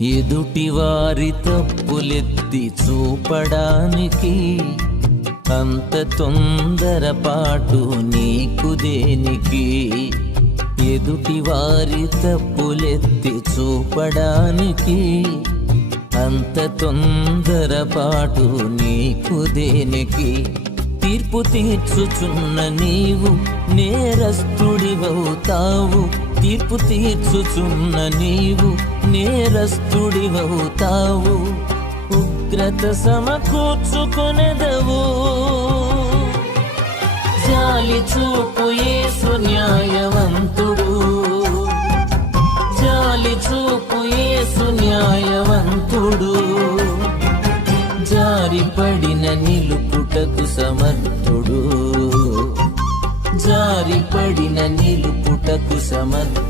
ఎదుటివారి తప్పులెత్తి చూపడానికి అంత తొందరపాటు నీకు దేనికి? ఎదుటివారి తప్పులెత్తి చూపడానికి అంత తొందరపాటు నీకు దేనికి? తీర్పు తీర్చుచున్న నీవు నేరస్తుడివవుతావు. తీర్పు తీర్చుచున్న నీవు నేరస్తుడివవుతావు. ఉగ్రత సమకూర్చుకొనెదవు. జాలి చూపు యేసు న్యాయవంతుడు. జాలి చూపు యేసు న్యాయవంతుడు. జారిపడిన నిలుపుటకు సమర్థుడు. జారిపడిన నిలుపుటకు సమర్థుడు.